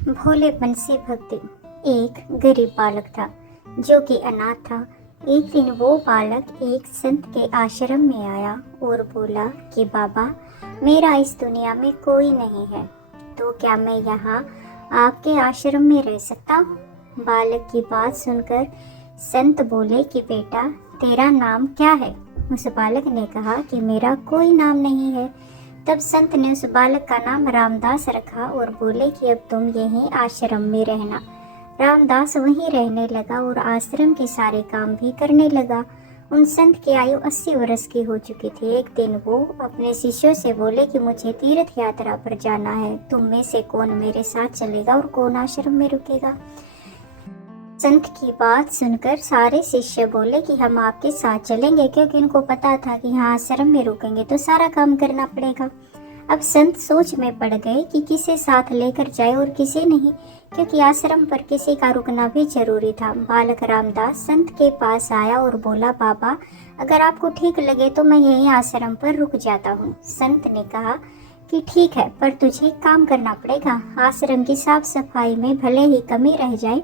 भोलेपन से भक्ति। एक गरीब बालक था जो कि अनाथ था। एक दिन वो बालक एक संत के आश्रम में आया और बोला कि बाबा, मेरा इस दुनिया में कोई नहीं है, तो क्या मैं यहाँ आपके आश्रम में रह सकता हूँ? बालक की बात सुनकर संत बोले कि बेटा, तेरा नाम क्या है? उस बालक ने कहा कि मेरा कोई नाम नहीं है। तब संत ने उस बालक का नाम रामदास रखा और बोले कि अब तुम यहीं आश्रम में रहना। रामदास वहीं रहने लगा और आश्रम के सारे काम भी करने लगा। उन संत की आयु 80 वर्ष की हो चुकी थी। एक दिन वो अपने शिष्यों से बोले कि मुझे तीर्थ यात्रा पर जाना है, तुम में से कौन मेरे साथ चलेगा और कौन आश्रम में रुकेगा? संत की बात सुनकर सारे शिष्य बोले कि हम आपके साथ चलेंगे, क्योंकि उनको पता था कि यहाँ आश्रम में रुकेंगे तो सारा काम करना पड़ेगा। अब संत सोच में पड़ गए कि किसे साथ लेकर जाए और किसे नहीं, क्योंकि आश्रम पर किसी का रुकना भी जरूरी था। बालक रामदास संत के पास आया और बोला, बाबा, अगर आपको ठीक लगे तो मैं यहीं आश्रम पर रुक जाता हूँ। संत ने कहा कि ठीक है, पर तुझे काम करना पड़ेगा। आश्रम की साफ सफाई में भले ही कमी रह जाए,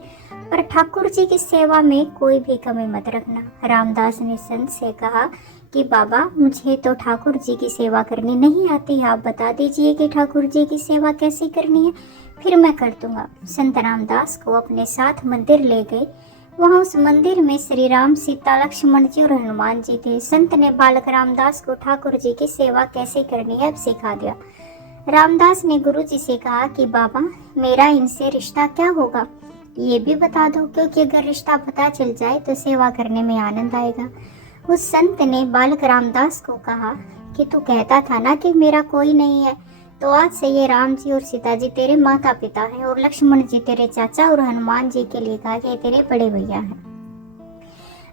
पर ठाकुर जी की सेवा में कोई भी कमी मत रखना। रामदास ने संत से कहा कि बाबा, मुझे तो ठाकुर जी की सेवा करनी नहीं आती, आप बता दीजिए कि ठाकुर जी की सेवा कैसे करनी है, फिर मैं कर दूंगा। संत रामदास को अपने साथ मंदिर ले गए। वहाँ उस मंदिर में श्री राम, सीता, लक्ष्मण जी और हनुमान जी थे। संत ने बालक रामदास को ठाकुर जी की सेवा कैसे करनी है अब सिखा दिया। रामदास ने गुरु जी से कहा कि बाबा, मेरा इनसे रिश्ता क्या होगा, ये भी बता दो, क्योंकि अगर रिश्ता पता चल जाए तो सेवा करने में आनंद आएगा। उस संत ने बालक रामदास को कहा कि तू कहता था ना कि मेरा कोई नहीं है, तो आज से ये राम जी और सीता जी तेरे माता पिता हैं और लक्ष्मण जी तेरे चाचा और हनुमान जी के लिए कहा कि तेरे बड़े भैया हैं।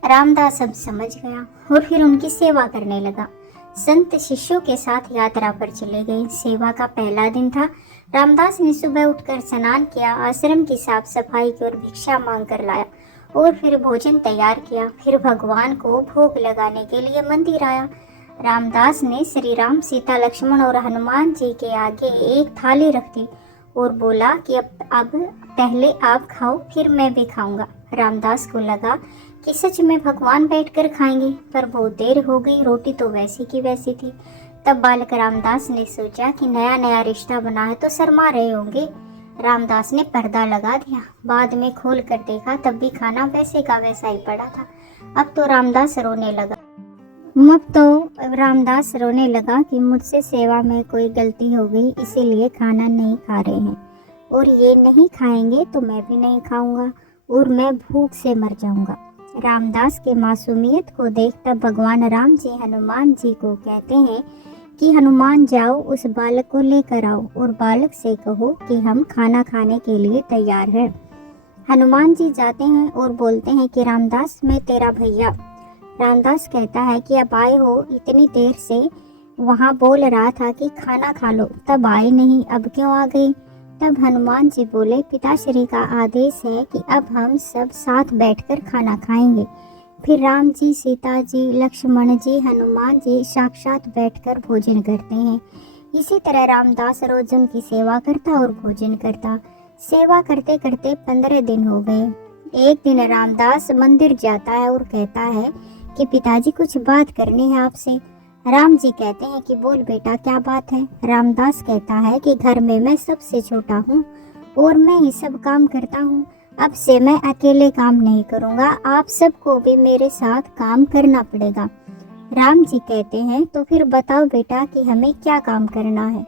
रामदास अब समझ गया और फिर उनकी सेवा करने लगा। संत शिष्यों के साथ यात्रा पर चले गए। सेवा का पहला दिन था। रामदास ने सुबह उठकर स्नान किया, आश्रम की साफ सफाई की और भिक्षा मांग कर लाया और फिर भोजन तैयार किया। फिर भगवान को भोग लगाने के लिए मंदिर आया। रामदास ने श्री राम, सीता, लक्ष्मण और हनुमान जी के आगे एक थाली रख दी और बोला कि अब पहले आप खाओ, फिर मैं भी खाऊंगा। रामदास को लगा कि सच में भगवान बैठकर खाएंगे, पर बहुत देर हो गई, रोटी तो वैसी की वैसी थी। तब बालक रामदास ने सोचा कि नया नया रिश्ता बना है तो शर्मा रहे होंगे। रामदास ने पर्दा लगा दिया। बाद में खोल कर देखा, तब भी खाना वैसे का वैसा ही पड़ा था। अब तो रामदास रोने लगा कि मुझसे सेवा में कोई गलती हो गई, इसीलिए खाना नहीं खा रहे हैं, और ये नहीं खाएंगे तो मैं भी नहीं खाऊंगा और मैं भूख से मर जाऊंगा। रामदास के मासूमियत को देख तब भगवान राम जी हनुमान जी को कहते हैं कि हनुमान, जाओ उस बालक को लेकर आओ और बालक से कहो कि हम खाना खाने के लिए तैयार हैं। हनुमान जी जाते हैं और बोलते हैं कि रामदास, मैं तेरा भैया। रामदास कहता है कि अब आए हो, इतनी देर से वहाँ बोल रहा था कि खाना खा लो, तब आए नहीं, अब क्यों आ गए? तब हनुमान जी बोले, पिताश्री का आदेश है कि अब हम सब साथ बैठकर खाना खाएंगे। फिर राम जी, सीता जी, लक्ष्मण जी, हनुमान जी साक्षात बैठकर भोजन करते हैं। इसी तरह रामदास रोज उनकी सेवा करता और भोजन करता। सेवा करते करते 15 दिन हो गए। एक दिन रामदास मंदिर जाता है और कहता है कि पिताजी, कुछ बात करनी है आपसे। राम जी कहते हैं कि बोल बेटा, क्या बात है? रामदास कहता है कि घर में मैं सबसे छोटा हूँ और मैं ही सब काम करता हूँ। अब से मैं अकेले काम नहीं करूँगा, आप सबको भी मेरे साथ काम करना पड़ेगा। राम जी कहते हैं, तो फिर बताओ बेटा कि हमें क्या काम करना है?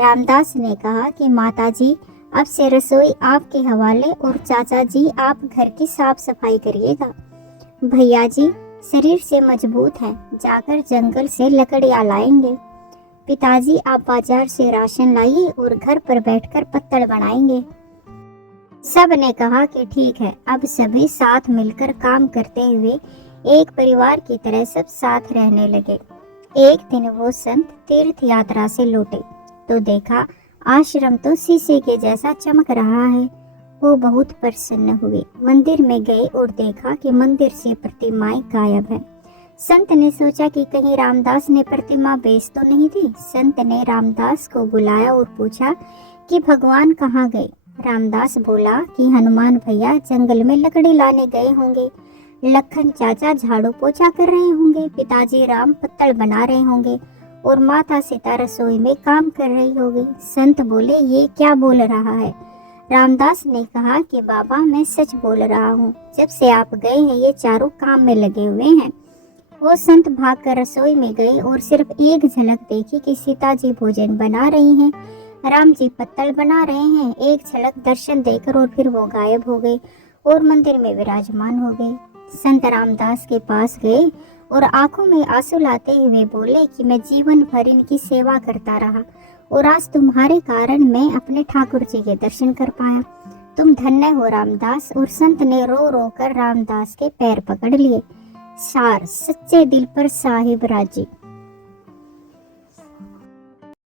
रामदास ने कहा कि माता जी, अब से रसोई आपके हवाले और चाचा जी आप घर की साफ सफाई करिएगा। भैया जी शरीर से मजबूत हैं, जाकर जंगल से लकड़ियाँ लाएंगे। पिताजी, आप बाजार से राशन लाइए और घर पर बैठकर पत्तल बनाएंगे। सब ने कहा कि ठीक है। अब सभी साथ मिलकर काम करते हुए एक परिवार की तरह सब साथ रहने लगे। एक दिन वो संत तीर्थ यात्रा से लौटे तो देखा आश्रम तो शीशे के जैसा चमक रहा है। वो बहुत प्रसन्न हुए। मंदिर में गए और देखा कि मंदिर से प्रतिमाएं गायब हैं। संत ने सोचा कि कहीं रामदास ने प्रतिमा बेच तो नहीं दी। संत ने रामदास को बुलाया और पूछा कि भगवान कहाँ गए? रामदास बोला कि हनुमान भैया जंगल में लकड़ी लाने गए होंगे, लखन चाचा झाड़ू पोछा कर रहे होंगे, पिताजी राम पत्तल बना रहे होंगे और माता सीता रसोई में काम कर रही होगी। संत बोले, ये क्या बोल रहा है? रामदास ने कहा कि बाबा मैं सच बोल रहा हूँ, जब से आप गए हैं ये चारों काम में लगे हुए हैं। वो संत भागकर रसोई में गए और सिर्फ एक झलक देखी कि सीता जी भोजन बना रही हैं, राम जी पत्तल बना रहे हैं। एक झलक दर्शन देकर और फिर वो गायब हो गए और मंदिर में विराजमान हो गए। संत रामदास के पास गए और आंखों में आंसू लाते हुए बोले कि मैं जीवन भर इनकी सेवा करता रहा और आज तुम्हारे कारण मैं अपने ठाकुर जी के दर्शन कर पाया। तुम धन्य हो रामदास। और संत ने रो रो कर रामदास के पैर पकड़ लिए। सार, सच्चे दिल पर साहिब राजी।